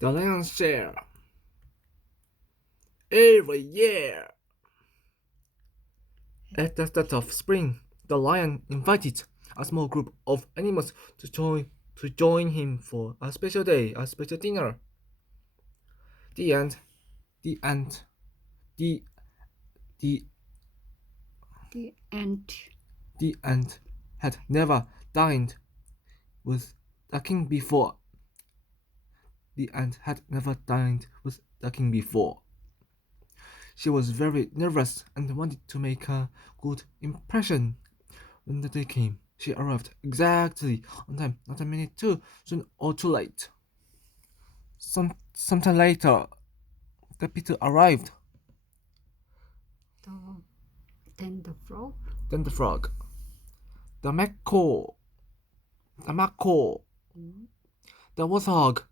The lion's share. Every year. At the start of spring, the lion invited a small group of animals to join him for a special day, a special dinner. The ant, the ant, the the The ant. the ant had never dined with the king before. The ant had never dined with the king before. She was very nervous and wanted to make a good impression. When the day came, she arrived exactly on time, not a minute too soon or too late. Sometime later, the beetle arrived. The, then the frog. Then the frog, the macaw, the macaw, Mm. the warthog,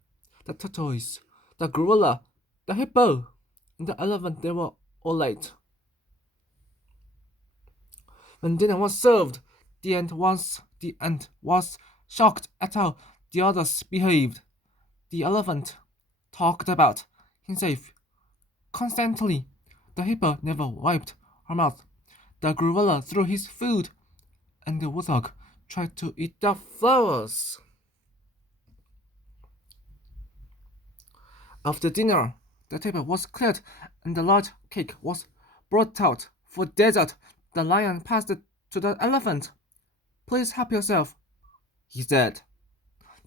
the tortoise, the gorilla, the hippo, and the elephant. They were all late. When dinner was served, the ant was shocked at how the others behaved. The elephant talked about himself constantly. The hippo never wiped her mouth. The gorilla threw his food, and the warthog tried to eat the flowers. After dinner, the table was cleared and the large cake was brought out. For dessert, the lion passed it to the elephant. Please help yourself, he said.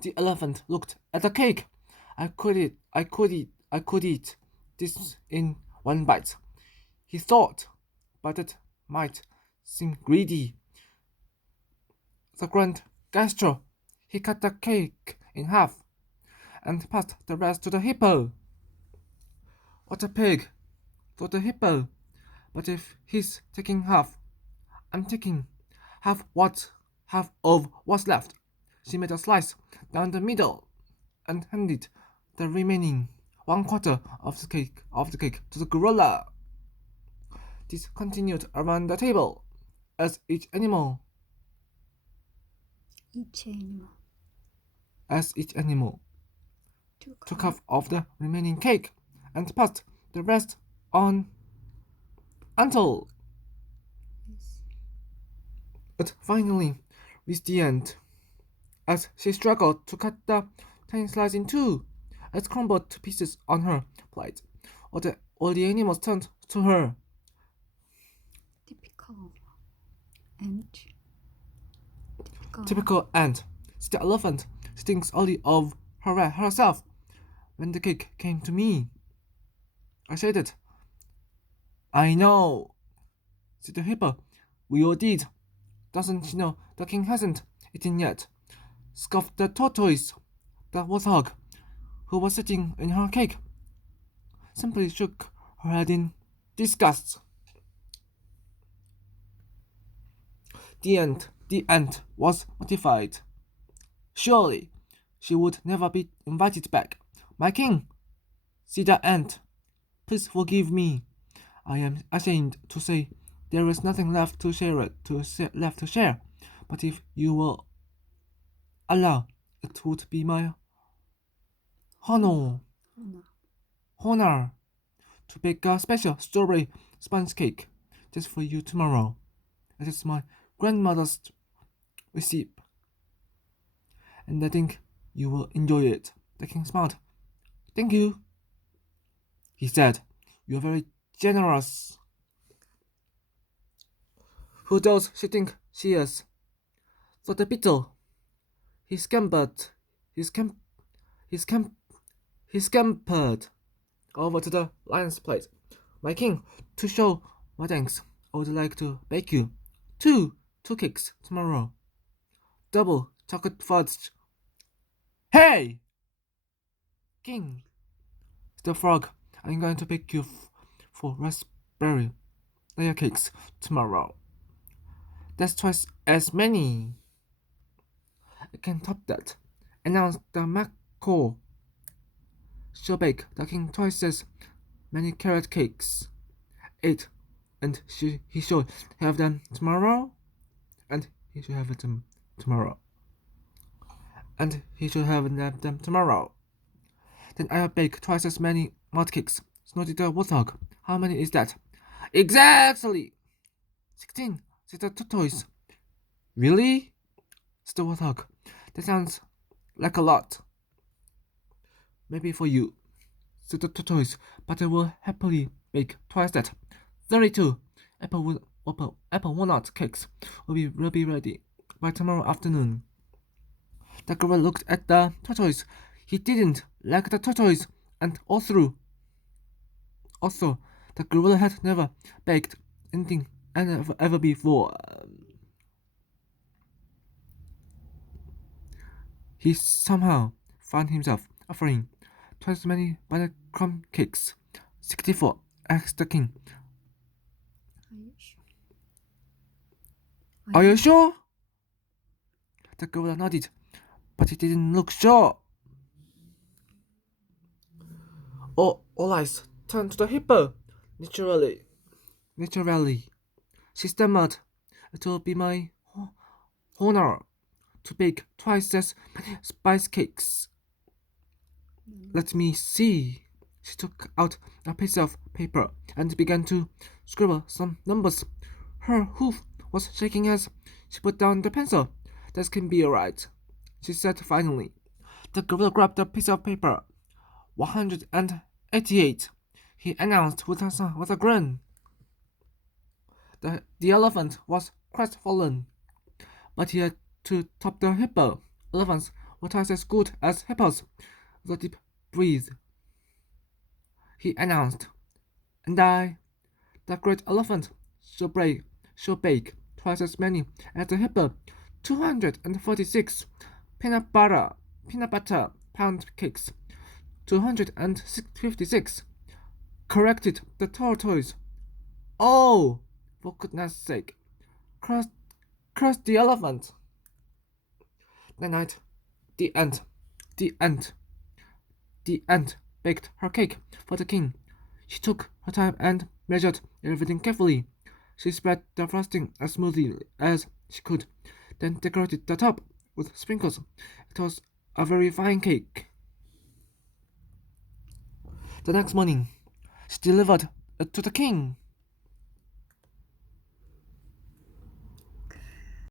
The elephant looked at the cake. I could eat this in one bite, he thought, but it might seem greedy. The grand gesture, he cut the cake in half and passed the rest to the hippo. What a pig, thought the hippo. But if he's taking half, I'm taking half of what's left. She made a slice down the middle and handed the remaining 1/4 of the cake to the gorilla. This continued around the table as each animal Each animal took half of the remaining cake and passed the rest on until Yes. it finally reached the end. As she struggled to cut the tiny slice in two, it crumbled to pieces on her plate. All the animals turned to her. Typical ant. Typical ant, said the elephant. She thinks only of herself. When the cake came to me, I said it. I know, said the hippo. We all did. Doesn't she know the king hasn't eaten yet? Scoffed the tortoise. The warthog, who was sitting in her cake, simply shook her head in disgust. The ant was mortified. Surely she would never be invited back. My king, said the ant, please forgive me. I am ashamed to say there is nothing left to share. But if you will allow, it would be my honor, Honor. honor to bake a special strawberry sponge cake just for you tomorrow. It is my grandmother's recipe, and I think you will enjoy it. The king smiled. Thank you, he said. You are very generous. Who does she think she is? Thought the beetle. He scampered. He scam. He scam. He scampered over to the lion's plate. My king, to show my thanks, I would like to bake you two cakes tomorrow. Double chocolate fudge. Hey, king, the frog, I'm going to bake you for raspberry layer cakes tomorrow. That's twice as many. I can top that, announced the macaw. She'll bake the king twice as many carrot cakes. 8, and he should have them tomorrow, and he should have them tomorrow, and he should have them tomorrow. Then I'll bake twice as many mud cakes, snorted the warthog. How many is that? Exactly! 16, said the tortoise. Really? Said the warthog. That sounds like a lot. Maybe for you, said the tortoise, but I will happily bake twice that. 32. Apple walnut cakes will be ready by tomorrow afternoon. The girl looked at the tortoise. He didn't like the tortoise, and also, the girl had never baked anything ever before. He somehow found himself offering twice as many buttercrumb cakes. 64. asked the king. Are you sure? The girl nodded, but he didn't look sure. All eyes turned to the hippo. Naturally. She stammered. It will be my honor to bake twice as many spice cakes. Let me see. She took out a piece of paper and began to scribble some numbers. Her hoof was shaking as she put down the pencil. That can be alright, she said finally. The gorilla grabbed a piece of paper. 188, he announced with a grin. The elephant was crestfallen, but he had to top the hippo. Elephants were twice as good as hippos. The deep breathe, he announced. And I, the great elephant, shall bake twice as many as the hippo. 246 peanut butter pound cakes. 256, corrected the tortoise. Oh, for goodness sake, curse the elephant. That night, the ant baked her cake for the king. She took her time and measured everything carefully. She spread the frosting as smoothly as she could, then decorated the top with sprinkles. It was a very fine cake. The next morning, she delivered it to the king.